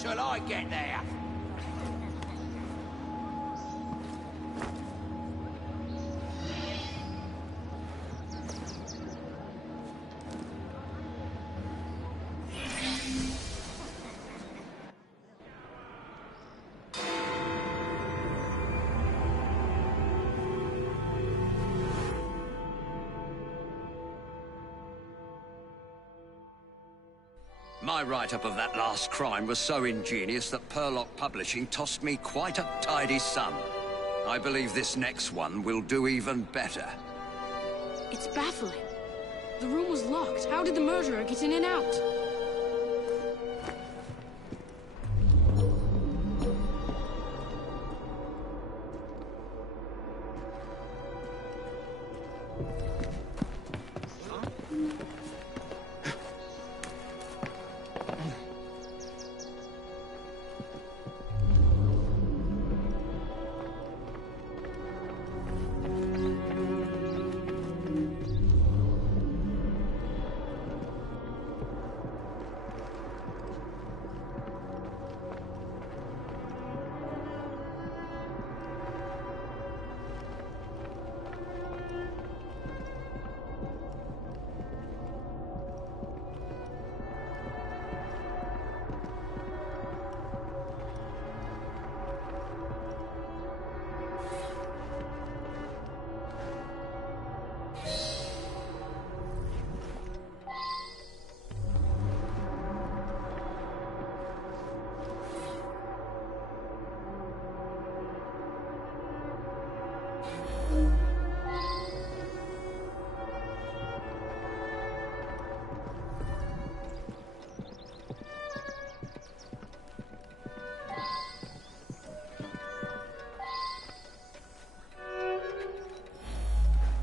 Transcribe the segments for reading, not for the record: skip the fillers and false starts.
till I get there. My write-up of that last crime was so ingenious that Purlock Publishing tossed me quite a tidy sum. I believe this next one will do even better. It's baffling. The room was locked. How did the murderer get in and out?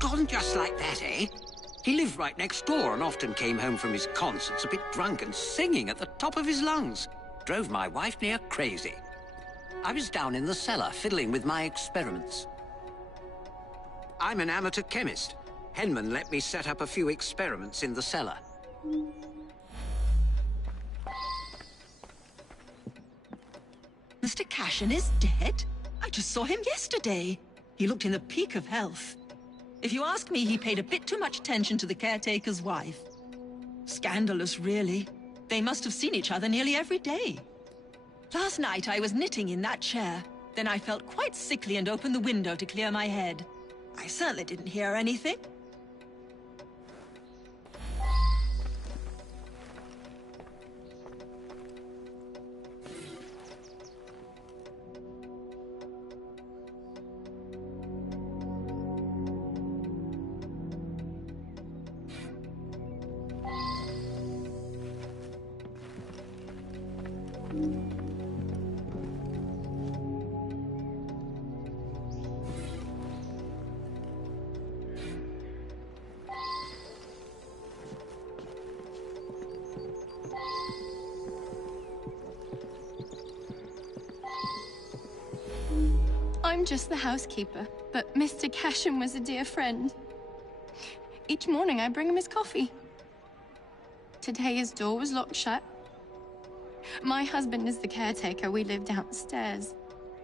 Gone just like that, eh? He lived right next door and often came home from his concerts a bit drunk and singing at the top of his lungs. Drove my wife near crazy. I was down in the cellar fiddling with my experiments. I'm an amateur chemist. Henman let me set up a few experiments in the cellar. Mr. Cashin is dead? I just saw him yesterday. He looked in the peak of health. If you ask me, he paid a bit too much attention to the caretaker's wife. Scandalous, really. They must have seen each other nearly every day. Last night, I was knitting in that chair. Then I felt quite sickly and opened the window to clear my head. I certainly didn't hear anything. I'm just the housekeeper, but Mr. Cashin was a dear friend. Each morning I bring him his coffee. Today his door was locked shut. My husband is the caretaker. We live downstairs.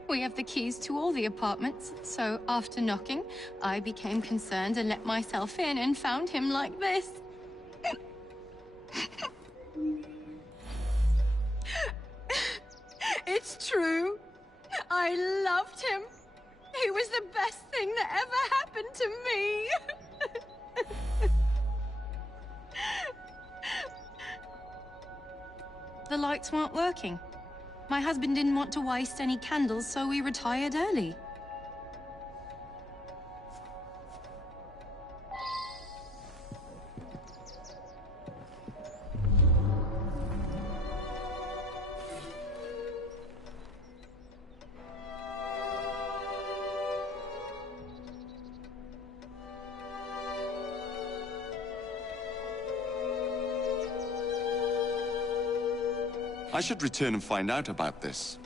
We have the keys to all the apartments, so after knocking, I became concerned and let myself in and found him like this. It's true. I loved him. He was the best thing that ever happened to me. The lights weren't working. My husband didn't want to waste any candles, so we retired early. I should return and find out about this.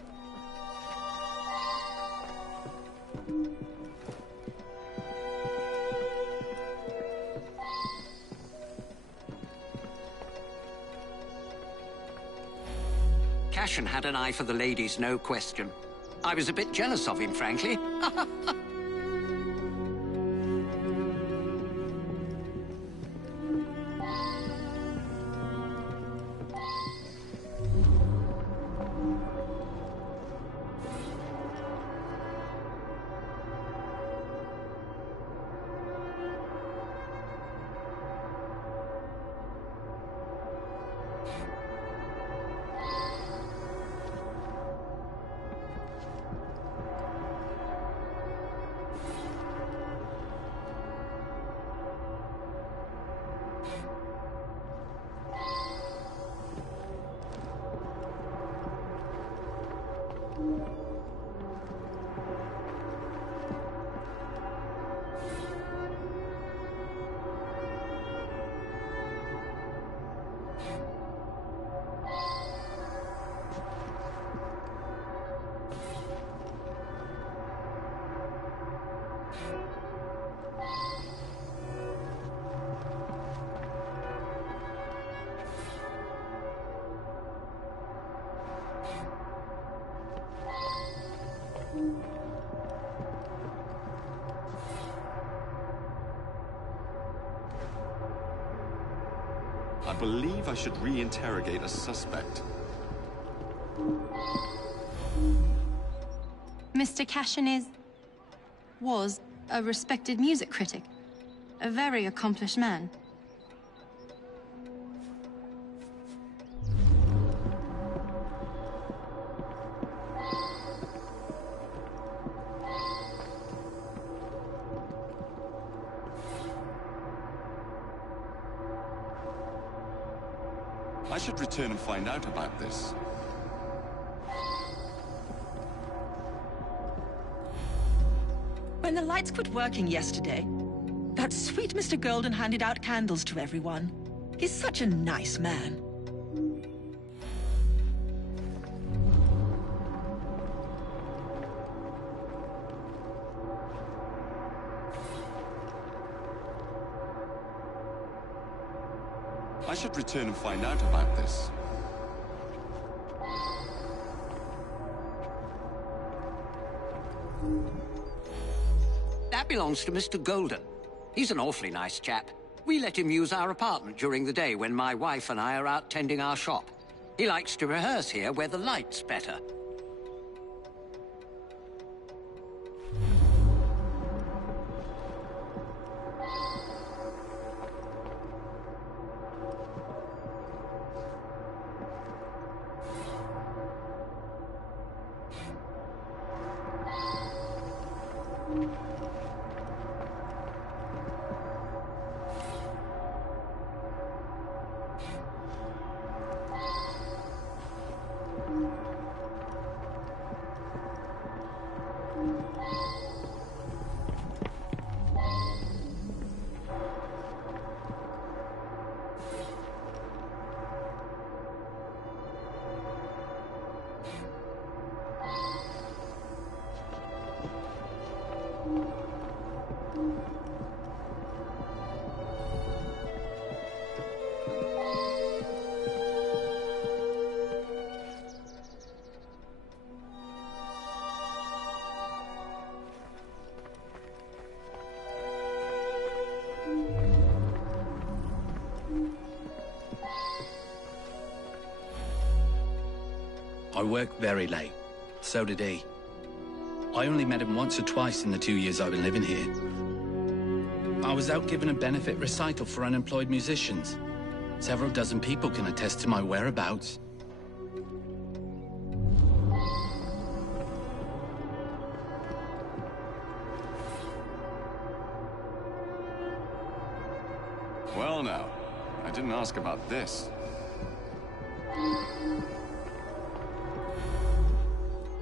Cashin had an eye for the ladies, no question. I was a bit jealous of him, frankly. I believe I should re-interrogate a suspect. Mr. Cashin was a respected music critic. A very accomplished man. I should return and find out about this. When the lights quit working yesterday, that sweet Mr. Golden handed out candles to everyone. He's such a nice man. I should return and find out about this. That belongs to Mr. Golden. He's an awfully nice chap. We let him use our apartment during the day when my wife and I are out tending our shop. He likes to rehearse here where the light's better. I worked very late. So did he. I only met him once or twice in the 2 years I've been living here. I was out giving a benefit recital for unemployed musicians. Several dozen people can attest to my whereabouts. Well now, I didn't ask about this.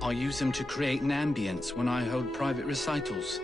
I use them to create an ambience when I hold private recitals.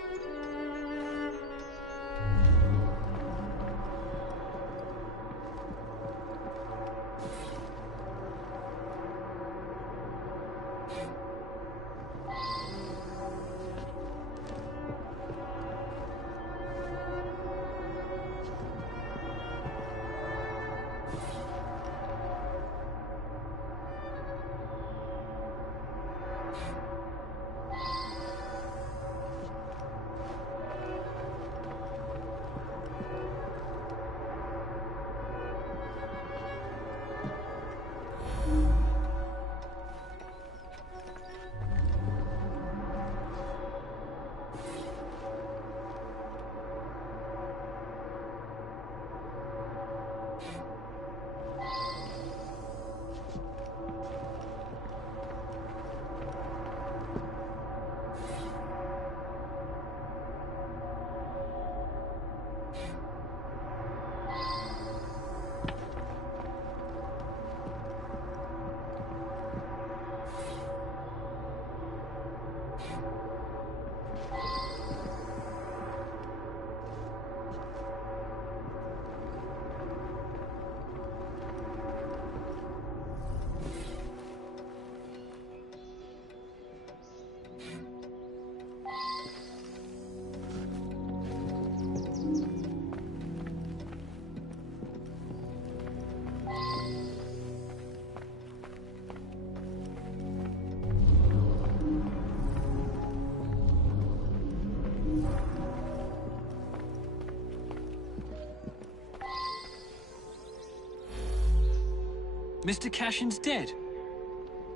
Mr. Cashin's dead?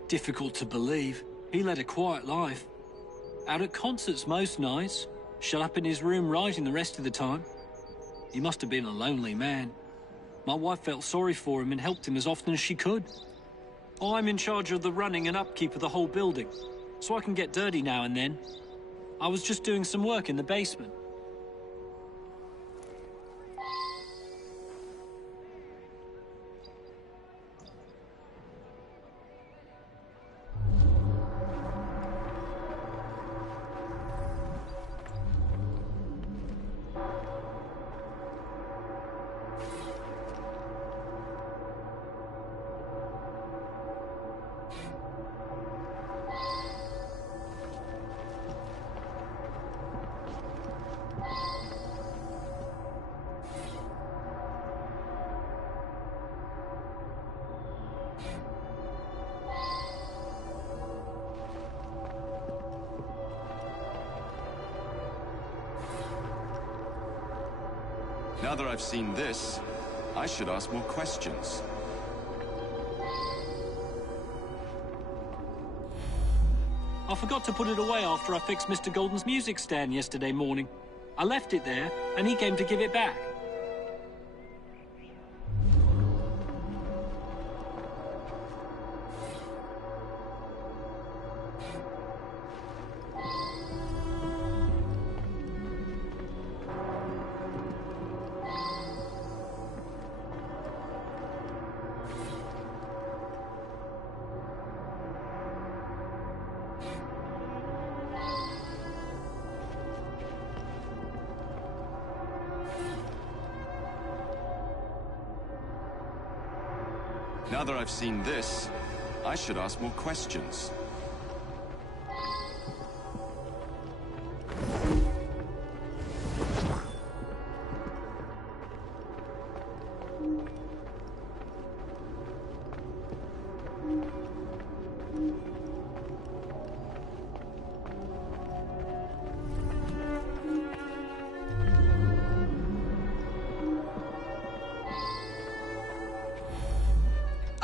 Difficult to believe. He led a quiet life. Out at concerts most nights, shut up in his room writing the rest of the time. He must have been a lonely man. My wife felt sorry for him and helped him as often as she could. I'm in charge of the running and upkeep of the whole building, so I can get dirty now and then. I was just doing some work in the basement. Now that I've seen this, I should ask more questions. I forgot to put it away after I fixed Mr. Golden's music stand yesterday morning. I left it there, and he came to give it back. Now that I've seen this, I should ask more questions.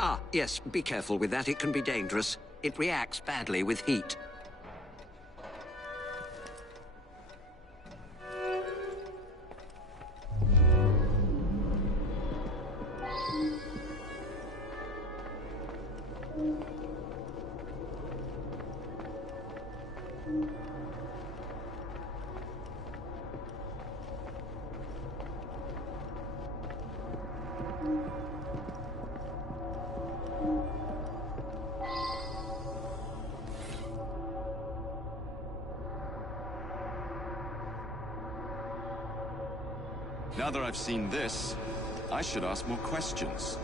Ah, yes, be careful with that. It can be dangerous. It reacts badly with heat. Now that I've seen this, I should ask more questions.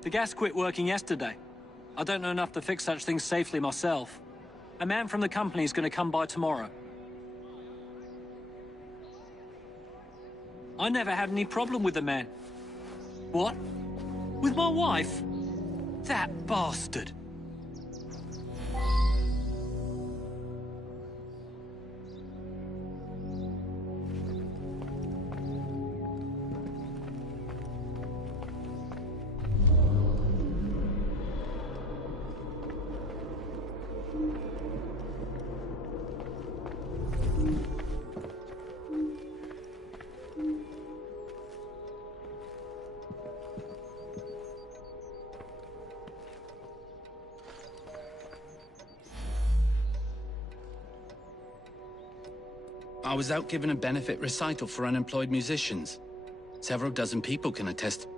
The gas quit working yesterday. I don't know enough to fix such things safely myself. A man from the company is going to come by tomorrow. I never had any problem with the man. What? With my wife? That bastard! I was out giving a benefit recital for unemployed musicians. Several dozen people can attest.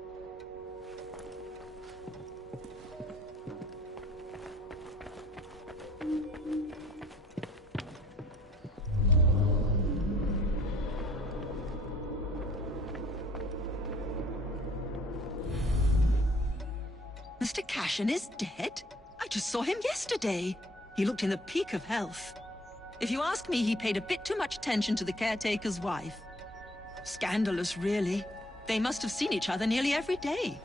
Mr. Cashin is dead? I just saw him yesterday. He looked in the peak of health. If you ask me, he paid a bit too much attention to the caretaker's wife. Scandalous, really. They must have seen each other nearly every day.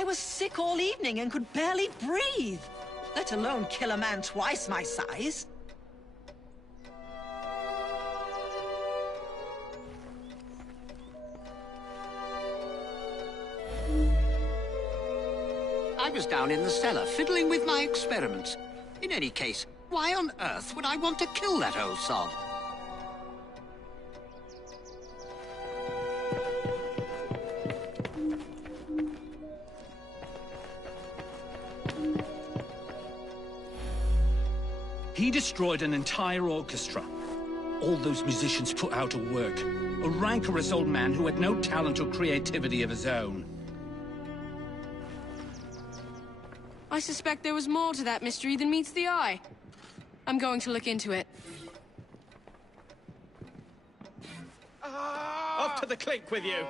I was sick all evening and could barely breathe, let alone kill a man twice my size. I was down in the cellar, fiddling with my experiments. In any case, why on earth would I want to kill that old sod? He destroyed an entire orchestra. All those musicians put out of work. A rancorous old man who had no talent or creativity of his own. I suspect there was more to that mystery than meets the eye. I'm going to look into it. Off to the clink with you!